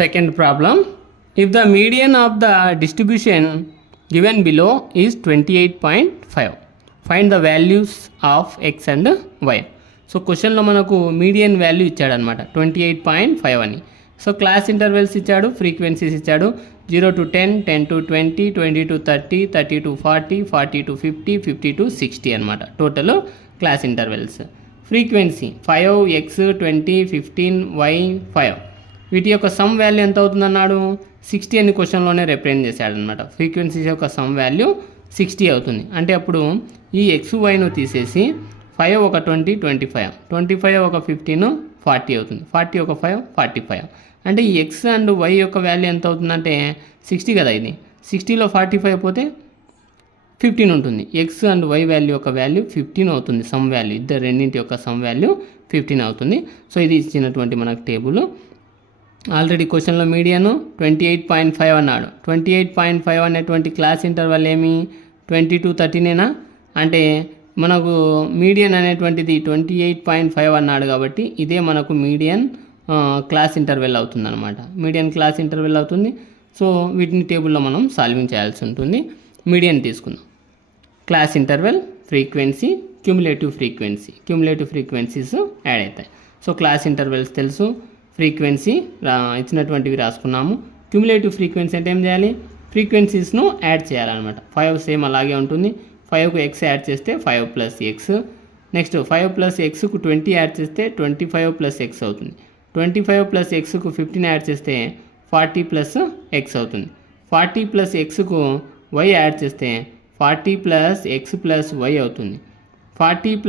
Second problem, if the median of the distribution given below is 28.5, find the values of x and y. So క్వశ్చన్లో మనకు median value ఇచ్చాడనమాట 28.5 అని. So class intervals ఇచ్చాడు, frequencies ఇచ్చాడు 0 to 10, 10 to 20, 20 to 30, 30 to 40, 40 to 50, 50 to 60 అనమాట total class intervals. Frequency 5, x 20, 15, y 5. వీటి యొక్క some value ఎంత అవుతుందన్నాడు 60 అని క్వశ్చన్లోనే రిప్రజెంట్ చేశాడనమాట. ఫ్రీక్వెన్సీస్ యొక్క సమ్ వాల్యూ 60 అవుతుంది. అంటే అప్పుడు ఈ ఎక్స్ వైను తీసేసి 5 ఒక 20, 25, 25 ఒక 15, 40 అవుతుంది. 40 ఒక 5, 45. అంటే ఈ ఎక్స్ అండ్ వై యొక్క వాల్యూ ఎంత అవుతుందంటే 60 కదా, ఇది 60లో 45 పోతే 15 ఉంటుంది. ఎక్స్ అండ్ వై వాల్యూ యొక్క వాల్యూ 15 అవుతుంది. సమ్ వాల్యూ ఇద్దరు రెండింటి యొక్క సమ్ వాల్యూ 15 అవుతుంది. సో ఇది ఇచ్చినటువంటి మనకు టేబుల్. ఆల్రెడీ క్వశ్చన్లో మీడియన్ 28.5 అన్నాడు. 28.5 అనేటువంటి క్లాస్ ఇంటర్వల్ ఏమి 20 to 30నేనా? అంటే మనకు మీడియన్ అనేటువంటిది 28.5 అన్నాడు కాబట్టి ఇదే మనకు మీడియన్ క్లాస్ ఇంటర్వెల్ అవుతుంది అనమాట. మీడియన్ క్లాస్ ఇంటర్వెల్ అవుతుంది. సో వీటిని టేబుల్లో మనం సాల్వింగ్ చేయాల్సి ఉంటుంది. మీడియన్ తీసుకుందాం. Class interval, frequency, cumulative frequencies add అవుతాయి. సో క్లాస్ ఇంటర్వెల్స్ తెలుసు, ఫ్రీక్వెన్సీ ఇచ్చినటువంటివి రాసుకున్నాము. క్యుములేటివ్ ఫ్రీక్వెన్సీ అంటే ఏం చేయాలి, ఫ్రీక్వెన్సీస్ను యాడ్ చేయాలన్నమాట. 5 సేమ్ అలాగే ఉంటుంది. 5కు ఎక్స్ యాడ్ చేస్తే 5 + x. నెక్స్ట్ 5 + xకు 20 యాడ్ చేస్తే 25 + x అవుతుంది. 25 + xకు 15 యాడ్ చేస్తే 40 + x అవుతుంది. 40 + xకు y యాడ్ చేస్తే 40 + x + y అవుతుంది. 40 +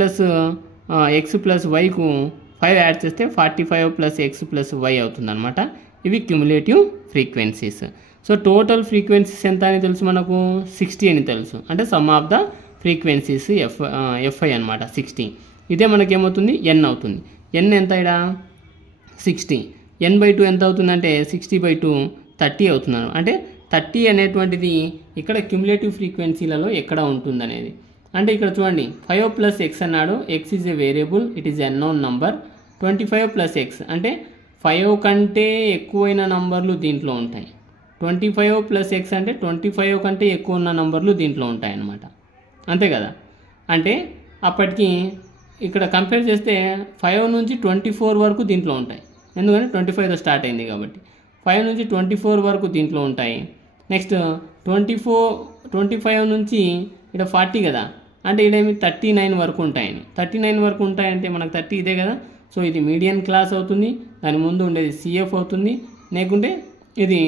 x + yకు 5 యాడ్ చేస్తే 45 + x + y అవుతుంది అనమాట. ఇవి cumulative frequencies. So total frequencies ఎంత అని తెలుసు మనకు 60 అని తెలుసు. అంటే sum of the frequencies FI అనమాట 60. ఇదే మనకేమవుతుంది n అవుతుంది. n ఎంత ఇక్కడ 60. n/2 ఎంత అవుతుందంటే 60/2 30 అవుతున్నారు. అంటే 30 అనేటువంటిది ఇక్కడ క్యుములేటివ్ ఫ్రీక్వెన్సీలలో ఎక్కడ ఉంటుంది అనేది. అంటే ఇక్కడ చూడండి 5 + x అన్నాడు. x is a variable, it is unknown number. 25 + x అంటే 5 కంటే ఎక్కువైన నంబర్లు దీంట్లో ఉంటాయి. 25 + x అంటే 25 కంటే ఎక్కువ ఉన్న నంబర్లు దీంట్లో ఉంటాయన్నమాట. అంతే కదా. అంటే అప్పటికి ఇక్కడ కంపేర్ చేస్తే 5 నుంచి 24 వరకు దీంట్లో ఉంటాయి. ఎందుకంటే 25తో స్టార్ట్ అయింది కాబట్టి 5 నుంచి 24 వరకు దీంట్లో ఉంటాయి. నెక్స్ట్ 25 నుంచి ఇక్కడ 40 కదా, అంటే ఇదేమి 39 వరకు ఉంటాయని. 39 వరకు ఉంటాయంటే మనకు 30 ఇదే కదా. సో ఇది మీడియన్ క్లాస్ అవుతుంది. దాని ముందు ఉండేది సిఎఫ్ అవుతుంది. లేకుంటే ఇది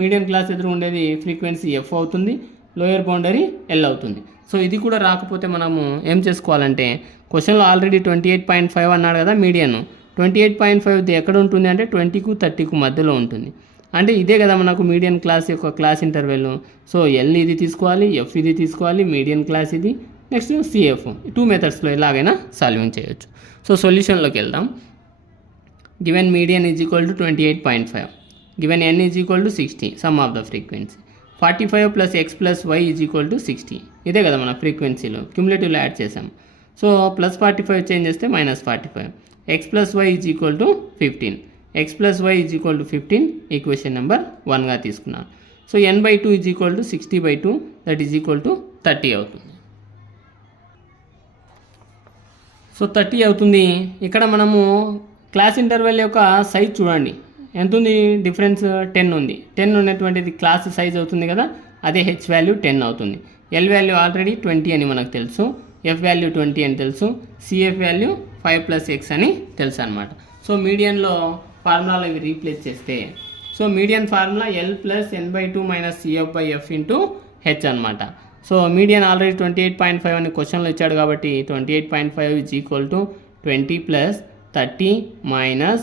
మీడియం క్లాస్ ఎదురు ఉండేది ఫ్రీక్వెన్సీ ఎఫ్ అవుతుంది. లోయర్ బౌండరీ ఎల్ అవుతుంది. సో ఇది కూడా రాకపోతే మనము ఏం చేసుకోవాలంటే క్వశ్చన్లో ఆల్రెడీ 28.5 అన్నాడు కదా మీడియన్. 28.5 ఎక్కడ ఉంటుంది అంటే 20కు 30కు మధ్యలో ఉంటుంది. అంటే ఇదే కదా మనకు మీడియన్ క్లాస్ యొక్క క్లాస్ ఇంటర్వెల్. సో ఎల్ ఇది తీసుకోవాలి, ఎఫ్ ఇది తీసుకోవాలి, మీడియన్ క్లాస్ ఇది, నెక్స్ట్ సిఎఫ్. 2 మెథడ్స్లో ఎలాగైనా సాల్వింగ్ చేయొచ్చు. సో సొల్యూషన్లోకి వెళ్దాం. Given median is equal to 28.5, given n is equal to 60, some of the frequency. 45 + x + y is equal to 60. ఇదే కదా మన ఫ్రీక్వెన్సీలో క్యుములేటివ్లో యాడ్ చేసాం. సో +45 చేంజ్ చేస్తే -45. x + y is equal to 15. x + y is equal to 15 equation number 1గా తీసుకున్నాను. So n/2 is equal to 60/2, that is equal to 30 అవుతుంది. So 30 అవుతుంది. ఇక్కడ మనము క్లాస్ ఇంటర్వెల్ యొక్క సైజ్ చూడండి ఎంత ఉంది, డిఫరెన్స్ 10 ఉంది. 10 ఉన్నటువంటిది క్లాస్ సైజ్ అవుతుంది కదా, అదే హెచ్ వాల్యూ 10 అవుతుంది. ఎల్ వాల్యూ ఆల్రెడీ 20 అని మనకు తెలుసు, ఎఫ్ వాల్యూ 20 అని తెలుసు, సిఎఫ్ వాల్యూ 5 + x అని తెలుసు అనమాట. సో మీడియన్లో ఫార్ములాలో ఇవి రీప్లేస్ చేస్తే, so median formula L + n/2 - cf/f × h అనమాట. సో మీడియన్ ఆల్రెడీ 28.5 అని క్వశ్చన్లో ఇచ్చాడు కాబట్టి 28.5 is equal to 20 + 30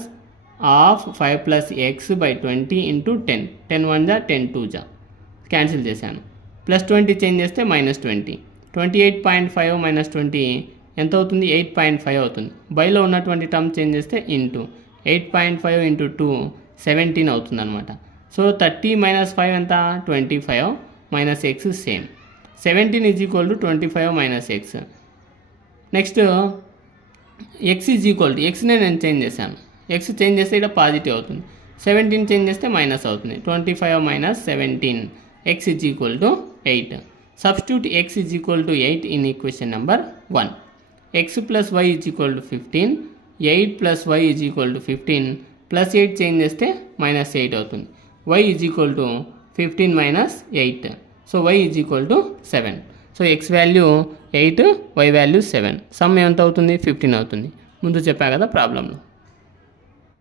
- of 5 + x/20 × 10. 10 1 జా 10 2 జా క్యాన్సిల్ చేశాను. +20 చేంజ్ చేస్తే -20. 28.5 - 20 ఎంత అవుతుంది, 8.5 అవుతుంది. బైలో ఉన్నటువంటి టర్మ్ చేంజ్ చేస్తే ఇంటూ 8.5 × 2 17 అవుతుంది అనమాట. సో 30 - 5 ఎంత, 25 - x same. 17 is equal to 25 - x. Next X is equal to ఎక్స్నే నేను చేంజ్ చేశాను. ఎక్స్ చేంజ్ చేస్తే ఇక్కడ పాజిటివ్ అవుతుంది. 17 చేంజ్ చేస్తే మైనస్ అవుతుంది. 25 minus 17 X is equal to 8. Substitute X is equal to 8 in equation number 1. X plus Y is equal to 15. 8 plus Y is equal to 15 plus 8 change చేస్తే minus 8 అవుతుంది. Y is equal to 15 minus 8. So Y is equal to 7. So X value 8, Y value 7. Sum ఎంత అవుతుంది? 15 అవుతుంది. ముందు చెప్పా కదా ప్రాబ్లంలో.